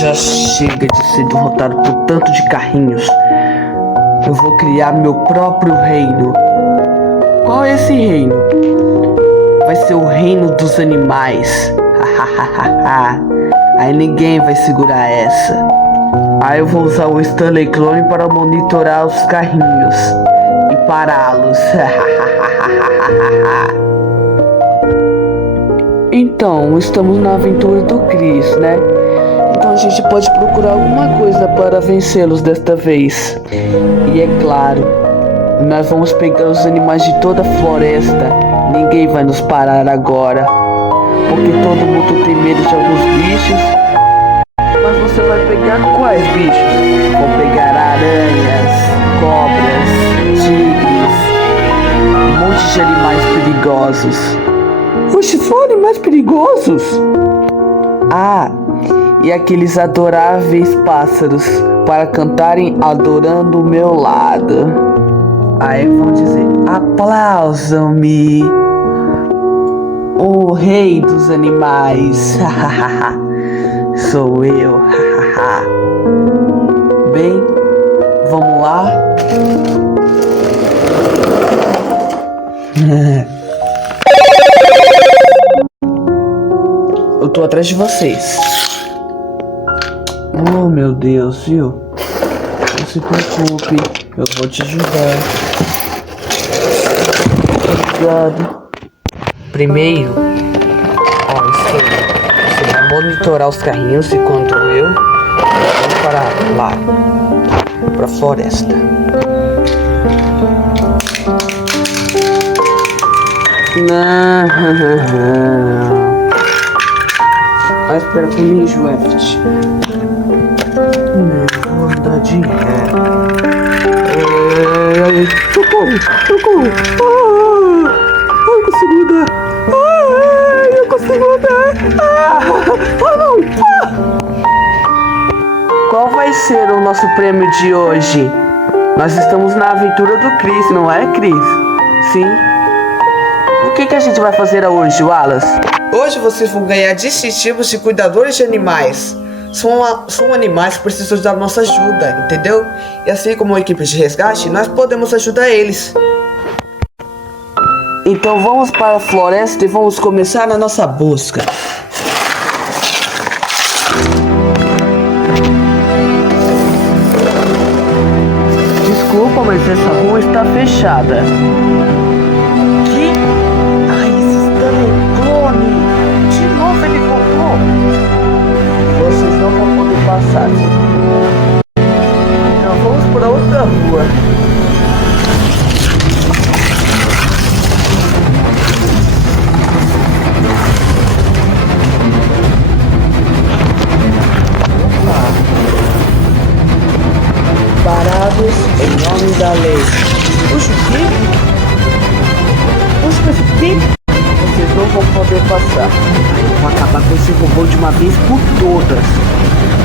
Já chega de ser derrotado por tanto de carrinhos. Eu vou criar meu próprio reino. Qual é esse reino? Vai ser o reino dos animais. Aí ninguém vai segurar essa. Aí eu vou usar o Stanley Clone para monitorar os carrinhos e pará-los. Então, estamos na aventura do Chris, né? Então a gente pode procurar alguma coisa para vencê-los desta vez. E é claro, nós vamos pegar os animais de toda a floresta. Ninguém vai nos parar agora, porque todo mundo tem medo de alguns bichos. Mas você vai pegar quais bichos? Vou pegar aranhas, cobras, tigres, um monte de animais perigosos. Oxe, são animais perigosos? Ah, e aqueles adoráveis pássaros para cantarem adorando o meu lado. Aí vão dizer: aplausam-me, o rei dos animais. Sou eu. Bem, vamos lá. Eu tô atrás de vocês. Oh, meu Deus, viu? Não se preocupe, eu vou te ajudar. Obrigado. Primeiro, você vai monitorar os carrinhos enquanto eu vou para lá, pra floresta. Não. Mas espera por mim, Swift. Não, vou andar de ré. Socorro, socorro. Eu consigo andar. Eu consigo andar. Não. Qual vai ser o nosso prêmio de hoje? Nós estamos na aventura do Chris, não é, Chris? Sim. O que a gente vai fazer hoje, Wallace? Hoje vocês vão ganhar distintivos de cuidadores de animais. São animais que precisam da nossa ajuda, entendeu? E assim como uma equipe de resgate, nós podemos ajudar eles. Então vamos para a floresta e vamos começar a nossa busca. Desculpa, mas essa rua está fechada. Vocês não vão poder passar. Então vamos para outra rua. Parados em nome da lei. Puxa, o quê? Puxa, o quê? Vocês não vão poder passar. Eu vou acabar com esse robô de uma vez por todas.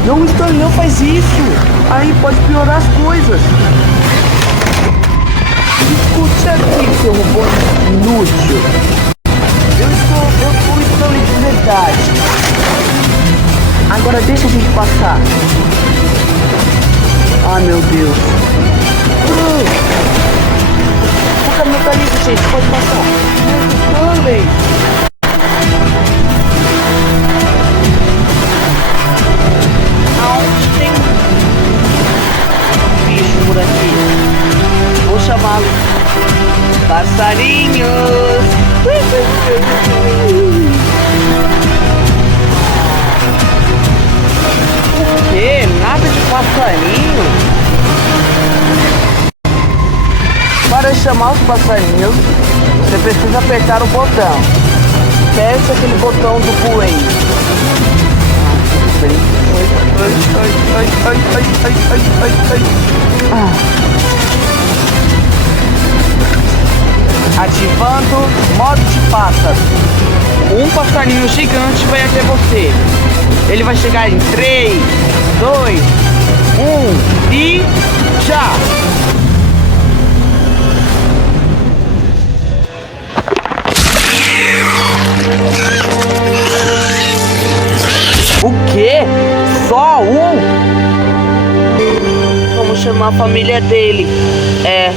Não, Stanley, não faz isso. Aí pode piorar as coisas. Escute aqui, seu robô inútil. Eu sou o Stanley de verdade. Agora deixa a gente passar. Ai, meu Deus. O caminhão tá liso, gente. Pode passar. Stanley. Aonde tem um bicho por aqui? Vou chamá-lo. Passarinhos. O quê? Nada de passarinho? Para chamar os passarinhos, você precisa apertar o botão. Aperte aquele botão do poeiro. Ativando modo de pássaro. Um passarinho gigante vai até você. Ele vai chegar em 3, 2, 1 e já! O quê? Só um? Vamos chamar a família dele. É.